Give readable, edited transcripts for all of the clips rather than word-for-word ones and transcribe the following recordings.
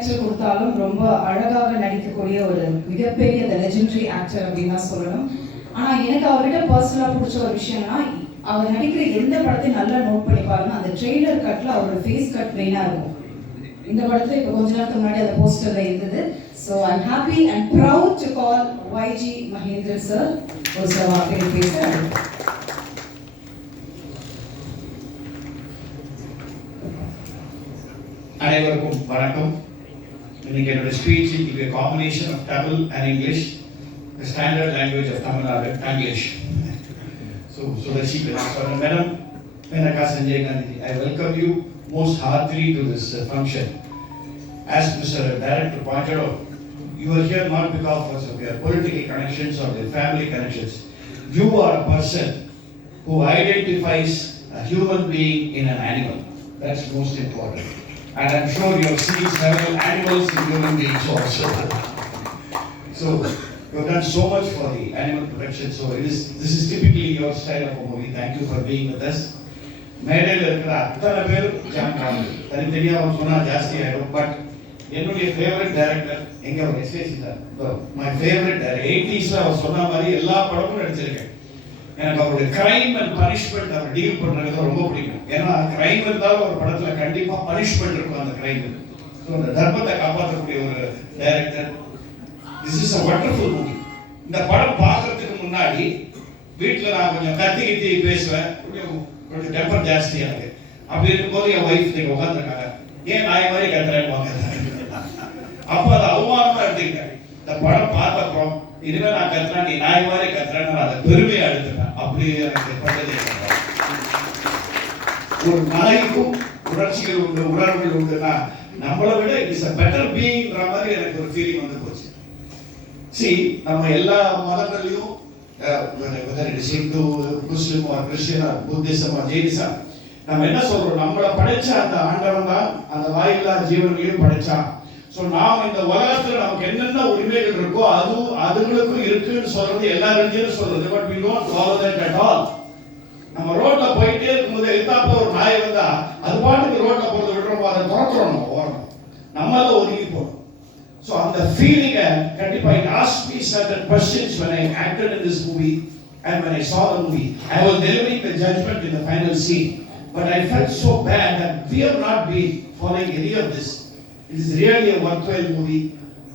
கேரக்டர் கொடுத்தாலும் ரொம்ப அழகாக நடிக்கக்கூடிய ஒரு மிகப்பெரிய லெஜெண்டரி ஆக்டர் அப்படின்னு தான் சொல்லணும். ஆனால் எனக்கு அவர்கிட்ட பர்சனலாக பிடிச்ச ஒரு விஷயம்னா அவர் நடிக்கிற எந்த படத்தையும் நல்லா நோட் பண்ணி பாருங்க, அந்த ட்ரெய்லர் கட்டில் அவரோட ஃபேஸ் கட் மெயினாக இருக்கும். இந்த படத்தில் இப்போ கொஞ்ச நேரத்துக்கு முன்னாடி அந்த போஸ்டரில் இருந்தது. So I'm happy and proud to call ygmahendran sir ஒரு சில வார்த்தைகள் பேச. அனைவருக்கும் வணக்கம். இன்னைக்கு என்னோட speech will be a combination of Tamil and English, the standard language of Tamil Nadu, English. So that she can. So Madam Menaka Sanjay Gandhi, I welcome you most heartily to this function. As Mr. Director pointed out, you are here not because of your political connections or your family connections. You are a person who identifies a human being in an animal. That's most important. And I'm sure you have seen several animals in human beings also. So you have done so much for the animal protection. So this is typically your style of a movie. Thank you for being with us. மேடையில் இருக்கிற அத்தனை பேர் ஜாயின் பண்ணுங்க. தனித்தனியாக அவர் சொன்னால் ஜாஸ்தி ஆகிடும். பட் என்னுடைய ஃபேவரட் டைரக்டர் எங்கே அவர் SAC sir, my favourite director. 80s அவர் சொன்ன மாதிரி எல்லா படமும் நடிச்சிருக்கேன். எனக்கு அவருடைய கிரைம் அண்ட் பனிஷ்மெண்ட் அவர் டீல் பண்ணுறது ரொம்ப பிடிக்கும். ஏன்னா கிரைம் இருந்தாலும் ஒரு படத்தில் கண்டிப்பாக பனிஷ்மெண்ட் இருக்கும் அந்த கிரைம். ஸோ அந்த தர்மத்தை காப்பாற்றக்கூடிய ஒரு director. This is a wonderful movie. இந்த படம் பார்க்கறதுக்கு முன்னாடி வீட்டில் நான் கொஞ்சம் கத்தி பேசுவேன், கொஞ்சம் டெம்பர் ஜாஸ்தியாக இருக்கு. அப்படி இருக்கும்போது என் ஒய்ஃப் நீங்கள் உட்காந்துருக்காங்க, ஏன் நாய் மாதிரி கத்துறேன்னு வாங்க. அப்போ அது அவமானமாக எடுத்துக்கிட்டேன். இந்த படம் பார்த்தப்பறம் இனிமேல் நான் கத்துறேன், நீ நாய் மாதிரி கத்துறேன்னு அதை பெருமையை எடுத்துட்டேன். அப்படி எனக்கு பண்ணது. ஒரு நாய்க்கும் உணர்ச்சிகள் உண்டு, உணர்வுகள் உண்டுன்னா நம்மளை விட இட்ஸ் அ பெட்டர் பீயிங்ன்ற மாதிரி எனக்கு ஒரு ஃபீலிங் வந்து போச்சு. நம்ம எல்லா மதங்களையும் இந்து, முஸ்லிம், கிறிஸ்டியன், புத்திசம், ஜெயினிசம், நம்ம என்ன சொல்றோம், நம்மளை படைச்ச அந்த ஆண்டவன் தான் அந்த வாயில்லா ஜீவன்களையும் படைச்சான். ஸோ நாம் இந்த உலகத்தில் நமக்கு என்னென்ன உரிமைகள் இருக்கோ அதுங்களுக்கும் இருக்குன்னு சொல்றது எல்லா ரிலிஜியனும் சொல்றது. But we don't follow that at all. நம்ம ரோட்ல போயிட்டே இருக்கும்போது எதிர்த்தாப்புல ஒரு நாய் வந்தா அது பாட்டுக்கு ரோட்ல போறது விடுறோமோ, அதை துறக்கிறோம், நம்ம ஓரணும், நம்மள ஒதுங்கி போகணும். So on the feeling, Kandipa, it asked me certain questions when I acted in this movie and when I saw the movie. I was delivering the judgment in the final scene, but I felt so bad that we have not been following any of this. It is really a worthwhile movie.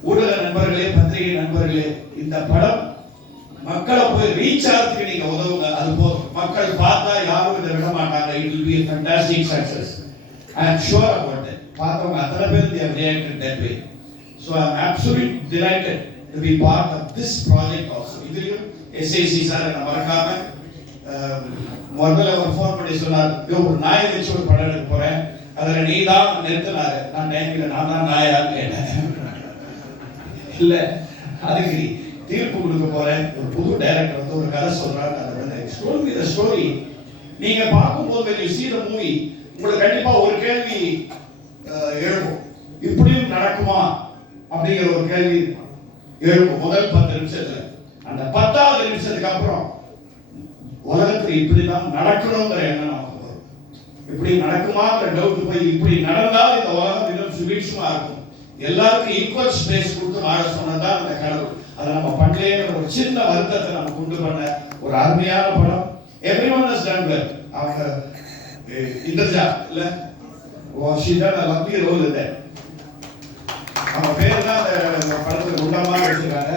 ஊடக நண்பர்களே, பத்திரிகை நண்பர்களே, இந்த படம் மக்களை போய் ரீச் ஆகிறதுக்கு நீங்க உதவுங்க. அது போதும். மக்கள் பார்த்தா யாரும் இதை விட மாட்டாங்க. It will be a fantastic success. I am sure about that. பார்த்தவங்க அத்தனை பேர் they have reacted that way. So I am absolutely delighted to be part of this project also. இதிலும் எஸ்ஏசி சார் என்ன மறக்காம முதல்ல ஒரு ஃபோன் பண்ணி சொன்னார், ஒரு நாயை வச்சு ஒரு படம் எடுக்க போறேன், அதில் நீ தான் நிறுத்தினாரு. நான் டைமில் நான் தான் நாயான்னு கேட்டேன். இல்லை, அதுக்கு தீர்ப்பு கொடுக்க போறேன். ஒரு புது டைரக்டர் வந்து ஒரு கதை சொல்றாரு. அது வந்து இந்த ஸ்டோரி நீங்க பார்க்கும்போது when you see the movie உங்களுக்கு கண்டிப்பா ஒரு கேள்வி எழுக்கும், இப்படியும் நடக்குமா அப்படிங்கிற ஒரு கேள்வி எழுக்கும் முதல் 10 நிமிஷத்துல. அந்த 10வது நிமிஷத்துக்கு அப்புறம் உலகத்துல இப்படிதான் நடக்கணுங்கிற எண்ணம் நமக்கு வரும். இப்படி நடக்குமாங்கிற டவுட் போய் இப்படி நடந்தால் இந்த உலகம் இன்னும் சுபீட்சமா இருக்கும், எல்லாருக்கும் ஈக்குவல் ஸ்பேஸ் கொடுத்து வாழ சொன்னதான் அந்த கடவுள். அதை நம்ம பண்ணலேங்கிற ஒரு சின்ன வருத்தத்தை நம்ம கொண்டு பண்ண ஒரு அருமையான படம். Everyone has done well. அவங்க இந்திரஜா இல்ல, she done a lovely role in that. அவங்க பேர் தான் அந்த படத்துக்கு குண்டமா வச்சிருக்காங்க,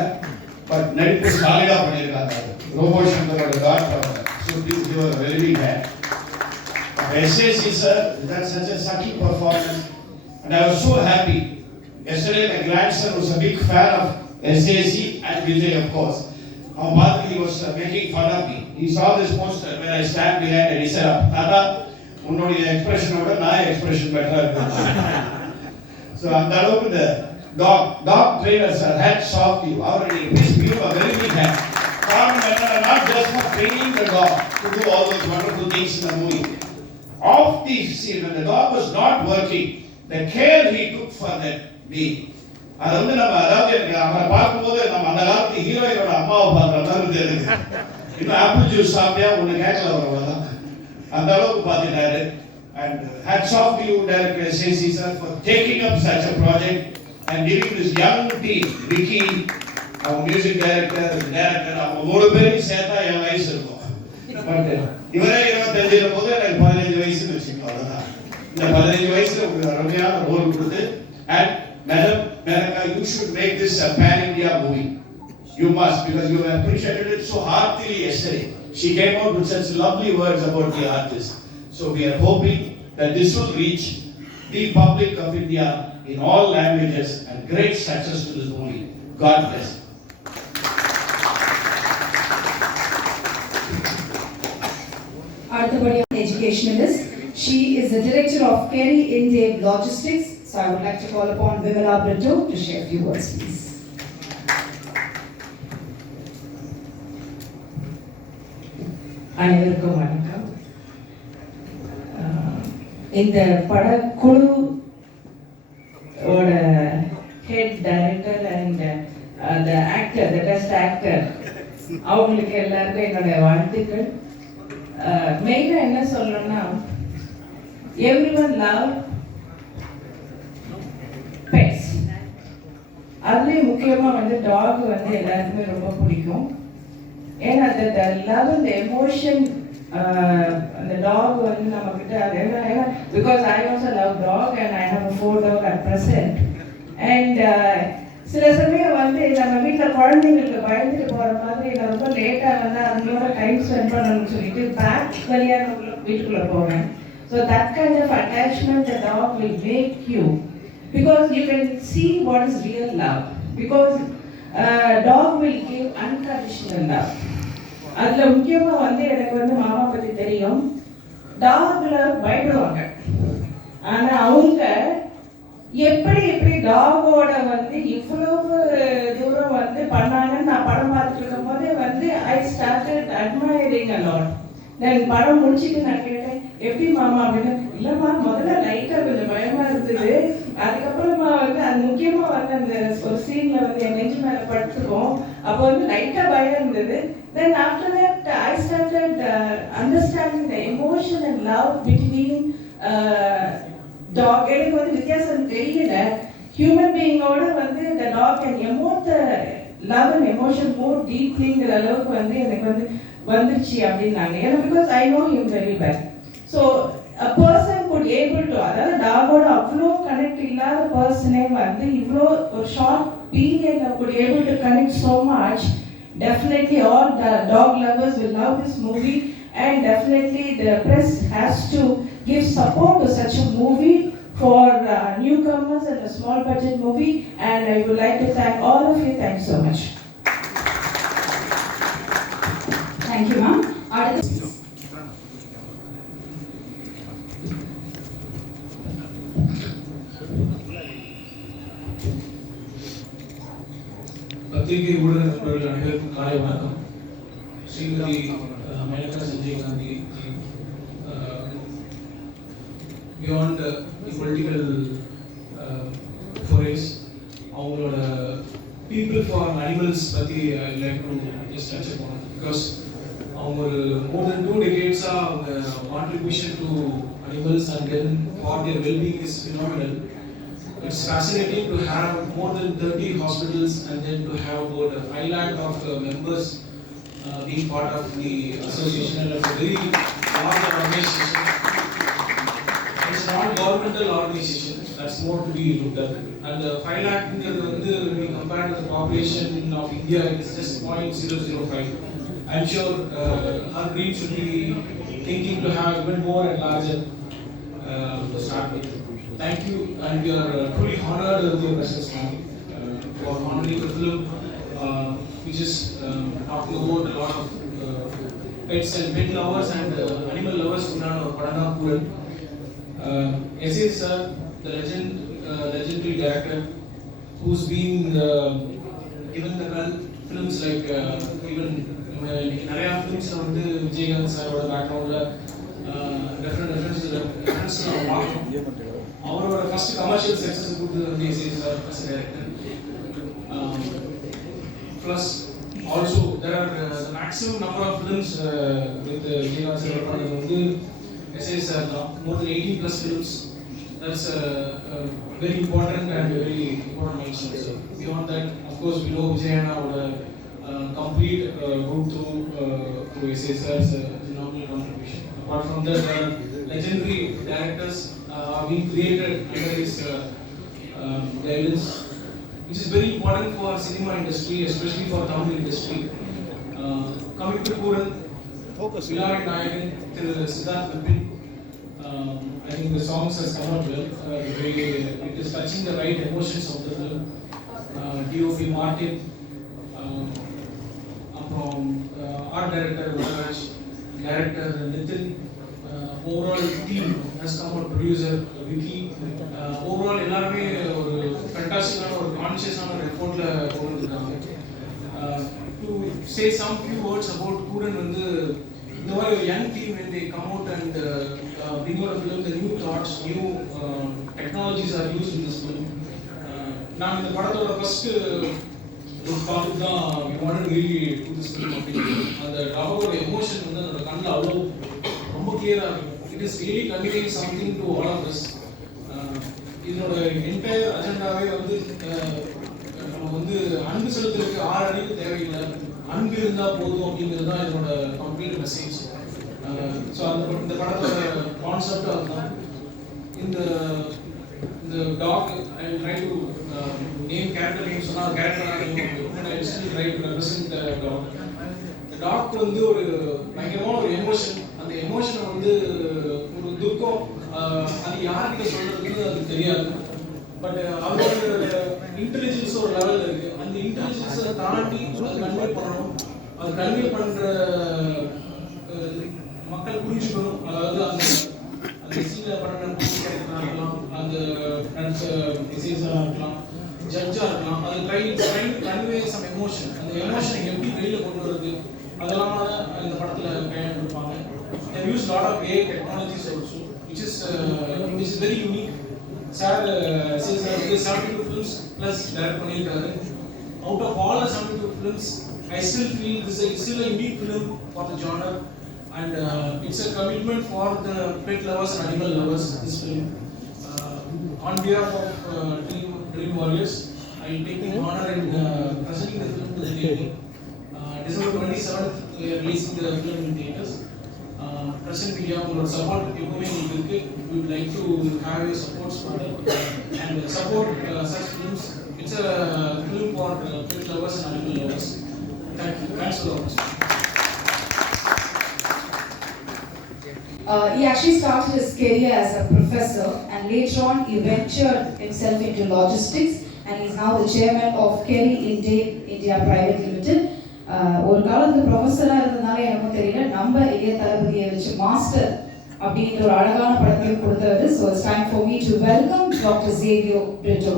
பட் நடிப்பு சாலிடா பண்ணியிருக்காங்க. ரோபோ சங்கரோட doctor. So please give a very big hand. SAC sir, that's such a sucky performance and I was so happy. Yesterday my grandson was a big fan of SAC and Vijay, of course. He was making fun of me. He saw this poster when I stand behind and he said, Tata, உன்னுடைய எக்ஸ்பிரஷனோட நான் எக்ஸ்பிரஷன் பெட்டரா இருக்கு. So அந்த அளவுக்கு the dog trainers are hats off to you. Already please give a very big hand. Not just for training the dog to do all those wonderful things in the movie. Off the scene, when the dog was not working, the care he took for that being. அது வந்து நம்ம அதாவது அவரை பார்க்கும்போது நம்ம அந்த காலத்து ஹீரோயினோட அம்மாவை பார்க்குற மாதிரி தெரியுது. இன்னும் ஆப்பிள் ஜூஸ் சாப்பிட்டியா ஒன்று கேட்கல ஒரு அவ்வளோதான், அந்த அளவுக்கு பார்த்துட்டாரு. And hats off to you, Director SAC sir, for taking up such a project and giving this young team, Vicky, our music director, அவங்க மூணு பேரையும் சேர்த்தா என் வயசு இருக்கும். பட் இவரே 25 போது எனக்கு 15 வயசுன்னு வச்சுக்கோங்க. அவ்வளோதான். இந்த 15 வயசுல உங்களுக்கு அருமையான ரோல் கொடுத்து, and Madam Mehraka, you should make this a pan-India movie. You must, because you have appreciated it so heartily yesterday. She came out with such lovely words about the artist. So we are hoping that this will reach the public of India in all languages and great success to this movie. God bless. அடுத்தபடியாக educationalist. She is the director of Kerry India Logistics. So I would like to call upon Britto to share a few words, please. அனைவருக்கும் வணக்கம். இந்த படக்குழு head director and the actor, the best actor, அவங்களுக்கு எல்லாருக்கும் என்னுடைய வாழ்த்துக்கள். மெயினாக என்ன சொல்லணும்னா, எவ்ரிவன் லவ் பெட்ஸ். அதுலேயும் முக்கியமாக டாக் எல்லாருக்குமே ரொம்ப பிடிக்கும். ஏன்னா அந்த லவ், அந்த எமோஷன், அந்த டாக் நம்மக்கிட்ட அது ஏன்னா because I also love dog and I have 4 dog at present. And சில சமயம் நம்ம வீட்டில் குழந்தைங்களுக்கு பயந்துட்டு போகிற மாதிரி நான் ரொம்ப லேட்டாக அதுங்களோட டைம் ஸ்பெண்ட் பண்ணணும்னு சொல்லிட்டு பேக் வழியாக வீட்டுக்குள்ளே போவேன். So that kind of attachment the dog will make you, because you can see what is real love, because dog will give unconditional love. அதுல முக்கியமா எனக்கு மாமா பத்தி தெரியும். டாக்ல பயப்படுவாங்க, ஆனா அவங்க எப்படி டாகோட இவ்வளவு தூரம் பண்ணாங்கன்னு நான் படம் பார்த்துட்டு இருக்கும் போதே I started admiring a lot. Then படம் முடிச்சுட்டு நான் கேட்டேன், எப்படி மாமா அப்படின்னு. இல்லைம்மா, முதல்ல லைட்டாக கொஞ்சம் பயமா இருந்தது, அதுக்கப்புறமா அது முக்கியமாக அந்த ஒரு சீன்ல என் நெஞ்சு மேலே படுத்துக்கும், அப்போ லைட்டாக பயம் இருந்தது. Then after that I started understanding the emotion and love between dog. எனக்கு வித்தியாசம் தெரியல. ஹியூமன் பீயிங்கோட the dog can emote the love and emotion more டீப்லிங்கிற அளவுக்கு எனக்கு வந்துருச்சு அப்படின்னாங்க. ஏன்னா because I know him very well. So a person could able to, அதாவது டாகோட அவ்வளோ கனெக்ட் இல்லாத பர்சனே இவ்வளோ ஒரு ஷார்ட் பீரியட்ல could able to connect so much. Definitely all the dog lovers will love this movie, and definitely the press has to give support to such a movie for newcomers and a small budget movie, and I would like to thank all of you. Thank you so much. Thank you, ma'am. பத்திரிகை ஊடக நண்பர்கள் அனைவருக்கும் காலை வணக்கம். Shrimati Maneka Sanjay Gandhi, beyond the political forays, அவங்களோட people for animals பற்றி I like to just touch upon. Because அவங்க ஒரு மோர் தென் 2 decades அவங்க contribution to animals and then for their wellbeing is phenomenal. It's fascinating to have more than 30 hospitals and then to have about 5 lakh of members being part of the association, and it's a very large organization. It's not governmental organization, that's more to be looked at. And 5 lakh when we compare to the population of India, it is just 0.005. I'm sure our dream should be thinking to have even more and larger to start with. Thank you, and we are truly honored with your presence, ma'am, for honoring the film, which is talking about a lot of pets and pet lovers and animal lovers. Kooran. Xavier sir, the legendary director, who's been given the films like even நிறையா ஃபிலிம்ஸ் விஜயகாந்த் சாரோட பேக்ரவுண்டில் different reference நம்ம பார்க்கணும். அவரோட first commercial success கொடுத்தது Xavier sir as a director. Plus also there are the maximum number of films with Vijaykanth sir பண்ணது Xavier sir தான். More than 18+ films that's a very important and very important milestone. So beyond that, of course, we know Vijayana would complete route through SSR's phenomenal contribution. Apart from that, there are legendary directors being created under his guidance, which is very important for cinema industry, especially for Tamil industry. Coming to Kooran, Vilavan Nayagan, till Siddharth Vipin, I think the songs has come out well. It is touching the right emotions of the film. DOP Martin, from art director Raj, director Nitin, overall team has come out, producer Vicky. Overall, எல்லாருமே ஒரு ஃபேண்டாஸ்டிக்கான ஒரு கான்ஷியஸான எஃபோர்ட்ல கொண்டு வந்திருக்காங்க. To say some few words about Kooran வந்து இந்த மாதிரி ஒரு young team when they come out and bring out a film, the new thoughts, new technologies are used in this film. நான் இந்த படத்தோட ஃபர்ஸ்ட் ஒரு பார்த்து தான் we wanted to really do this film அப்படின்னு அந்த டாகோட எமோஷன் வந்து அந்த கண்ணில் அவ்வளோ ரொம்ப கிளியராக இருக்கும். It is really conveying something to all of us. இதனோட என்டையர் அஜெண்டாவே வந்து நம்ம வந்து அன்பு செலுத்துறதுக்கு 6 அறிவு தேவையில்லை, அன்பு இருந்தால் போதும் அப்படிங்கிறது தான் இதனோட கம்ப்ளீட் மெசேஜ். ஸோ இந்த படத்தோட கான்செப்ட் அதுதான். இந்த dog I will try to name character name சொன்னால் character I will still try to represent dog. இந்த டாக் வந்து ஒரு பயங்கரமான ஒரு எமோஷன். அந்த எமோஷனை வந்து ஒரு துக்கம், அது யார்கிட்ட சொல்றதுன்னு அது தெரியாது. பட் அவரோட இன்டெலிஜென்ஸ் ஒரு லெவலில் இருக்கு. அந்த இன்டெலிஜென்ஸை தாண்டி அது கன்வே பண்ணணும். அது கன்வே பண்ற மக்கள் புரிஞ்சுக்கணும். அதாவது அந்த சீனை பண்ண கேரக்டராக இருக்கலாம், அந்த நடிச்ச டிசீஸாக இருக்கலாம், ஜட்ஜாக இருக்கலாம். அது ட்ரை கன்வே சம் எமோஷன். அந்த எமோஷனை எப்படி வெளியில் கொண்டு வருது அதெல்லாம் இந்த படத்தில் கையாண்டிருப்பாங்க. They use lot of AI technologies also, which is very unique. Sir says that there are 72 films plus direct பண்ணிருக்காரு. Out of all the 72 films, I still feel this is still a unique film for the genre, and it's a commitment for the pet lovers and animal lovers. This film, on behalf of Dream Warriors, I take the honor in presenting the film to the theatre. December 27th, we are releasing the film in theaters. Present media, உங்களோட சப்போர்ட் எப்பவுமே உங்களுக்கு இருக்கு. We would like to have your support and support such films. It's a film for pet lovers and animal lovers. Thank you. Thanks for the opportunity. He actually started his career as a professor, and later on he ventured himself into logistics, and he is now the chairman of Kerry India Private Limited. ஒரு காலத்துக்கு ப்ரொஃபஸராக இருந்ததுனால எனக்கு தெரியல, நம்ம இளைய தளபதியை வச்சு மாஸ்டர் அப்படின்ற ஒரு அழகான படத்தையும் கொடுத்தது. So it's time for me to welcome doctor Xavier Britto.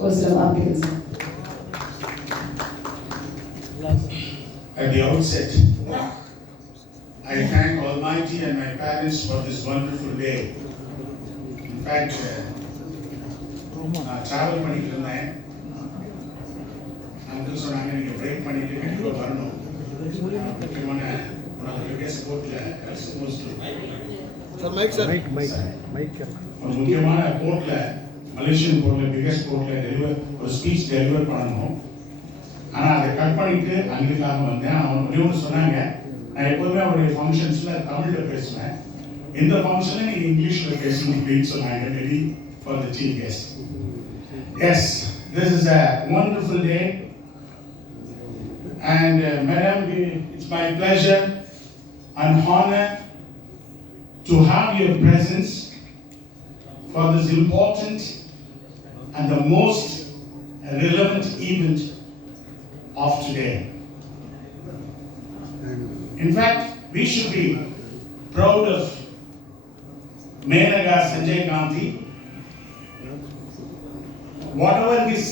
ஒரு சில வார்த்தைகள் sir. At the outset, I thank Almighty and my parents for this wonderful day. In fact, நான் travel பண்ணிட்டு இருந்தேன். அங்கே சொன்னாங்க நீங்கள் பிரேக் பண்ணிட்டு கண்டிப்பாக வரணும். முக்கியமான உனக்கு பிகெஸ்ட் போர்ட்டில் ஒரு முக்கியமான போர்ட்டில், மலேசியன் போர்ட்டில், பிகெஸ்ட் போர்ட்டில் ஒரு ஸ்பீச் டெலிவர் பண்ணணும். ஆனால் அதை கட் பண்ணிட்டு அங்கிருக்காக வந்தேன். அவன் ஒன்று சொன்னாங்க, நான் எப்போதுமே அவருடைய ஃபங்க்ஷன்ஸில் தமிழில் பேசுவேன், இந்த ஃபங்க்ஷனில் நீங்கள் இங்கிலீஷில் பேசணும் அப்படின்னு சொன்னாங்க. Ready for the chief guest. Yes, this is a wonderful day. And Madam, it's my pleasure and honor to have your presence for this important and the most relevant event of today. In fact, we should be proud of Menaga Sanjay Gandhi. Whatever his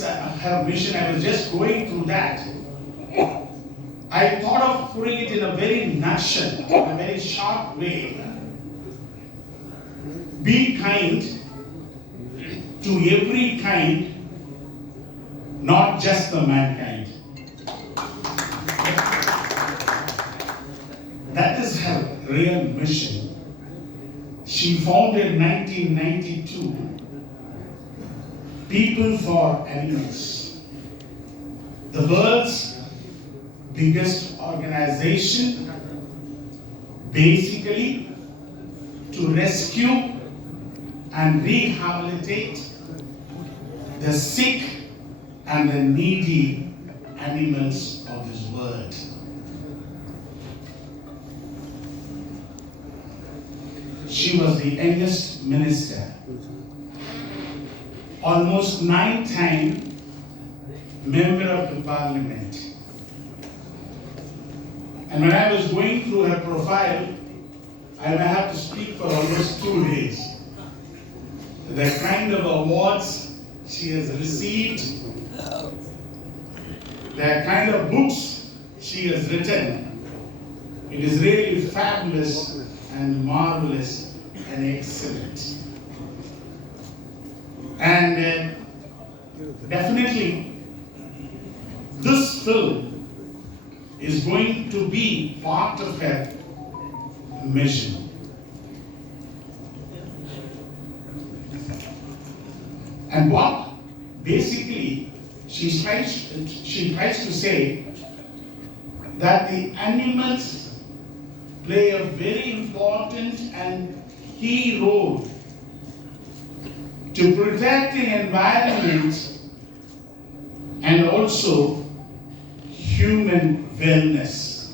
her vision, I was just going through that. I thought of putting it in a very nutshell, in a very short way. Be kind to every kind, not just the mankind. That is her real mission. She founded 1992 people for animals. The world's biggest organization, basically to rescue and rehabilitate the sick and the needy animals of this world. She was the youngest minister, almost 9-time member of the parliament. And when I was going through her profile, I may have to speak for almost 2 days. The kind of awards she has received, the kind of books she has written, it is really fabulous and marvelous and excellent. And definitely, this film is going to be part of her mission. And what basically she tries to say that the animals play a very important and key role to protect the environment and also human wellness.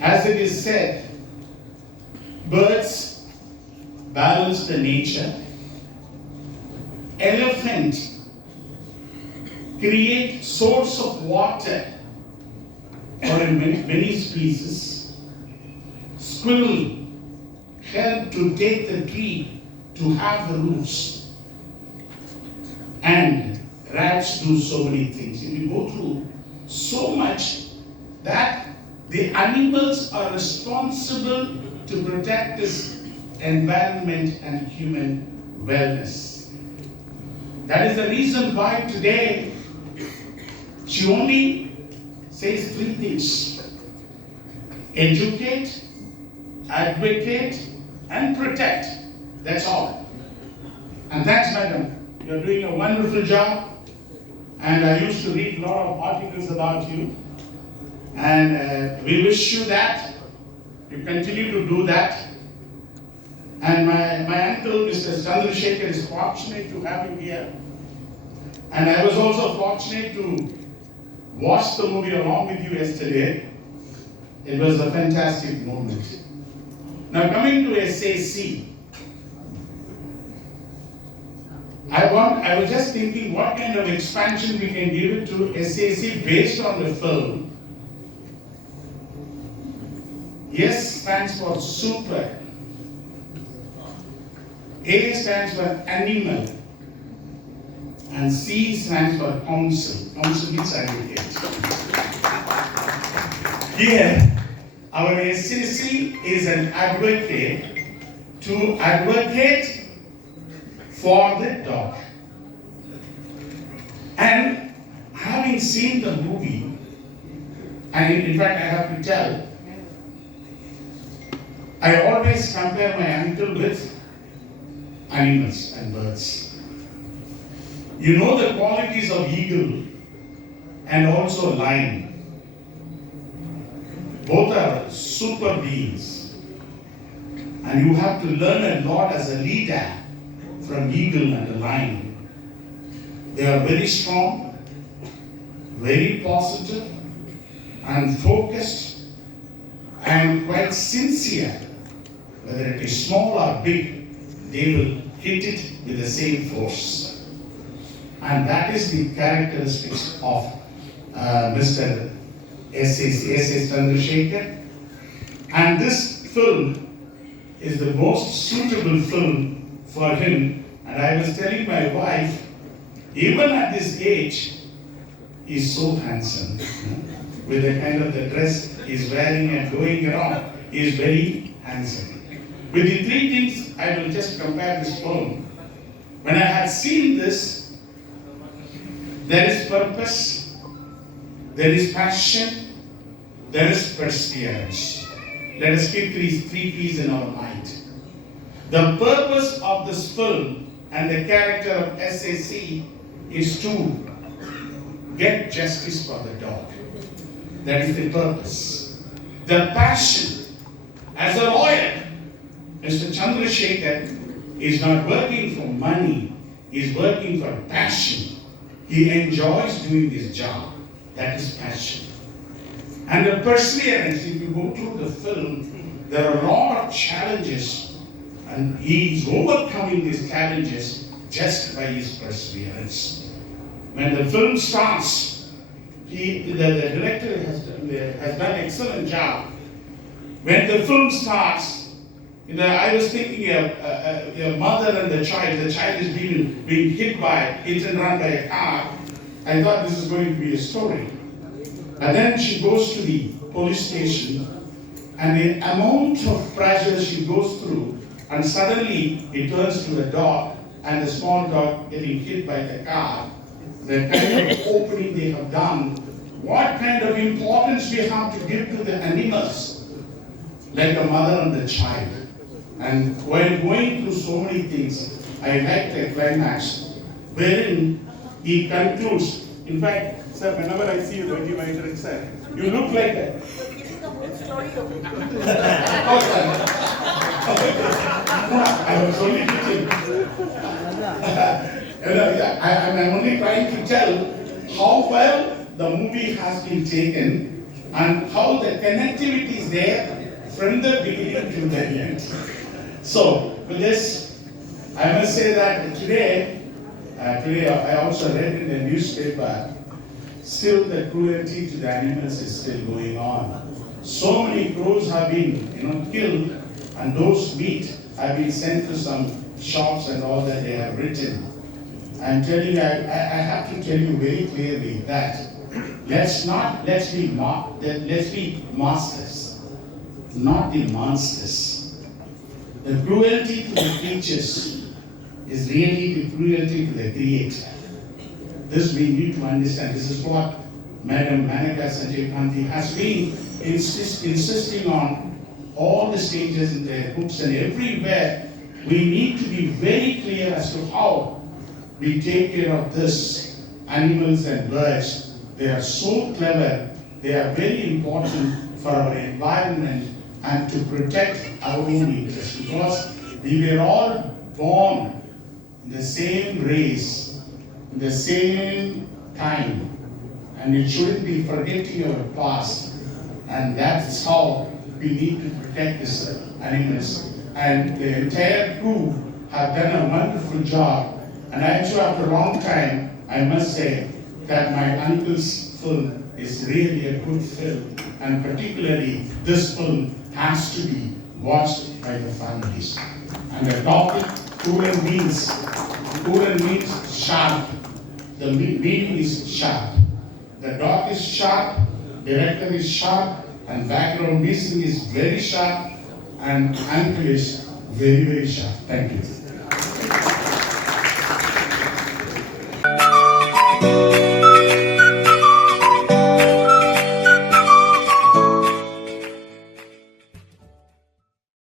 As it is said, birds balance the nature. Elephant create source of water for many species. Squirrel help to take the tree to have the roots. And rats do so many things. If you go through so much that the animals are responsible to protect this environment and human wellness. That is the reason why today she only says 3 things: educate, advocate, and protect. That's all. And thanks, madam. You're doing a wonderful job. And I used to read a lot of articles about you. And we wish you that. You continue to do that. And my uncle, Mr. Chandrasekhar, is fortunate to have you here. And I was also fortunate to watch the movie along with you yesterday. It was a fantastic moment. Now coming to SAC, I was just thinking what kind of expansion we can give it to SAC based on the film. S stands for super. A stands for animal. And C stands for counsel. Counsel means advocate. Here, our SAC is an advocate to advocate for the dog. And having seen the movie, and in fact I have to tell, I always compare my uncle with animals and birds. You know the qualities of eagle and also lion. Both are super beings. And you have to learn a lot as a leader from eagle and a lion. They are very strong, very positive, and focused, and quite sincere. Whether it is small or big, they will hit it with the same force. And that is the characteristics of Mr. S.S. Chandrasekhar. And this film is the most suitable film for him. And I was telling my wife, even at this age, he's so handsome. With the kind of the dress he's wearing and going around, he is very handsome. With the 3 things, I will just compare this film. When I had seen this, there is purpose, there is passion, there is perseverance. Let us keep these 3 P's in our mind. The purpose of this film and the character of SAC is to get justice for the dog. That is the purpose. The passion. As a lawyer, Mr. Chandrasekhar is not working for money, he is working for passion. He enjoys doing his job. That is passion. And the perseverance, if you go through the film, there are a lot of challenges, and he is overcoming these challenges just by his perseverance. When the film starts, the director has done an excellent job. When the film starts, I was thinking a mother and the child is being hit and run by a car. I thought this is going to be a story. And then she goes to the police station, and the amount of pressure she goes through, and suddenly it turns to a dog, and the small dog getting hit by the car. The kind of opening they have done, what kind of importance we have to give to the animals, like the mother and the child. And while going through so many things, I like the climax, wherein he concludes. In fact, sir, whenever I see you, Ygmahendran sir, you look like a... I was only kidding. I'm only trying to tell how well the movie has been taken and how the connectivity is there from the beginning to the end. So, with this, I must say that today I also read in the newspaper, still the cruelty to the animals is still going on. So many crows have been killed, and those meat have been sent to some shops and all that they have written. I'm telling you, I have to tell you very clearly that let's be masters, not the monsters. The cruelty to the creatures is really the cruelty to the Creator. This we need to understand. This is what Madam Maneka Sanjay Kanti has been insisting on all the stages in their books and everywhere. We need to be very clear as to how we take care of this animals and birds. They are so clever. They are very important for our environment and to protect our own interests, because we were all born in the same race, in the same time, and it shouldn't be forgetting our past. And that's how we need to protect these animals. And the entire crew have done a wonderful job. And I'm sure after a long time, I must say that my uncle's film is really a good film. And particularly this film has to be watched by the families. And the topic, Kooran means sharp. The meaning is sharp. The dog is sharp, director is sharp, and background music is very sharp, and uncle is very, very sharp. Thank you.